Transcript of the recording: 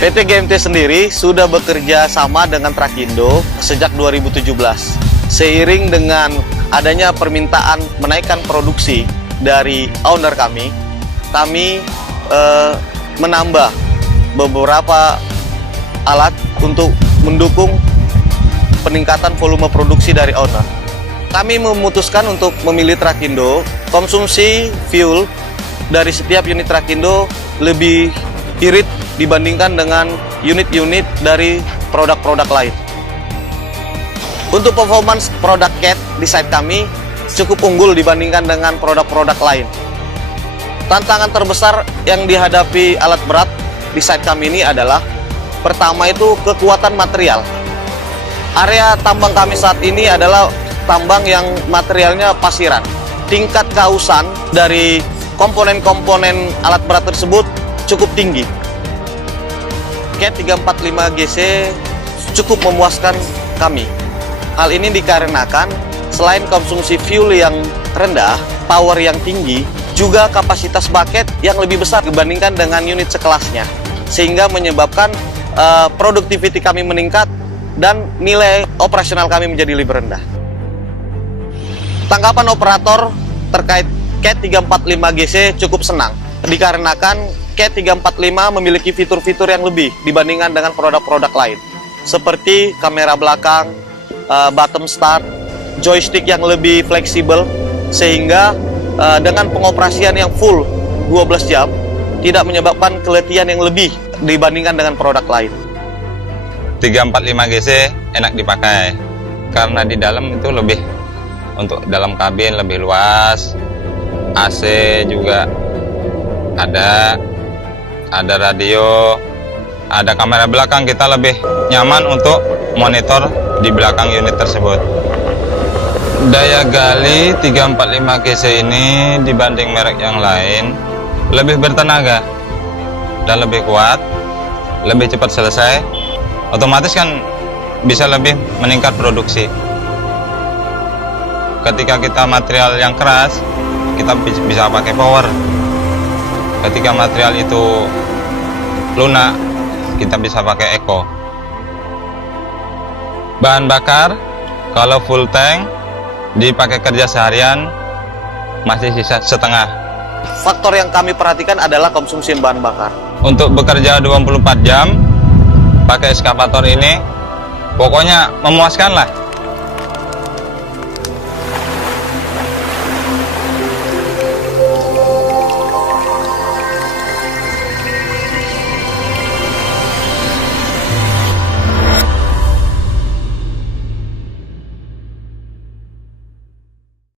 PT GMT sendiri sudah bekerja sama dengan Trakindo sejak 2017. Seiring dengan adanya permintaan menaikkan produksi dari owner kami menambah beberapa alat untuk mendukung peningkatan volume produksi dari owner. Kami memutuskan untuk memilih Trakindo. Konsumsi fuel dari setiap unit Trakindo lebih irit dibandingkan dengan unit-unit dari produk-produk lain. Untuk performance produk CAT di site kami cukup unggul dibandingkan dengan produk-produk lain. Tantangan terbesar yang dihadapi alat berat di site kami ini adalah pertama itu kekuatan material. Area tambang kami saat ini adalah tambang yang materialnya pasiran. Tingkat keausan dari komponen-komponen alat berat tersebut cukup tinggi. CAT 345GC cukup memuaskan kami. Hal ini dikarenakan selain konsumsi fuel yang rendah, power yang tinggi, juga kapasitas bucket yang lebih besar dibandingkan dengan unit sekelasnya, sehingga menyebabkan produktiviti kami meningkat dan nilai operasional kami menjadi lebih rendah. Tanggapan operator terkait CAT 345GC cukup senang, dikarenakan CAT 345 memiliki fitur-fitur yang lebih dibandingkan dengan produk-produk lain, seperti kamera belakang, bottom start, joystick yang lebih fleksibel, sehingga dengan pengoperasian yang full 12 jam, tidak menyebabkan keletihan yang lebih dibandingkan dengan produk lain. 345GC enak dipakai, karena di dalam itu lebih, untuk dalam kabin lebih luas, AC juga ada radio, ada kamera belakang, kita lebih nyaman untuk monitor di belakang unit tersebut. Daya gali 345GC ini dibanding merek yang lain lebih bertenaga dan lebih kuat, lebih cepat selesai, otomatis kan bisa lebih meningkat produksi. Ketika kita material yang keras, kita bisa pakai power. Ketika material itu lunak, kita bisa pakai eco. Bahan bakar, kalau full tank, dipakai kerja seharian, masih sisa setengah. Faktor yang kami perhatikan adalah konsumsi bahan bakar. Untuk bekerja 24 jam, pakai eskavator ini, pokoknya memuaskan lah.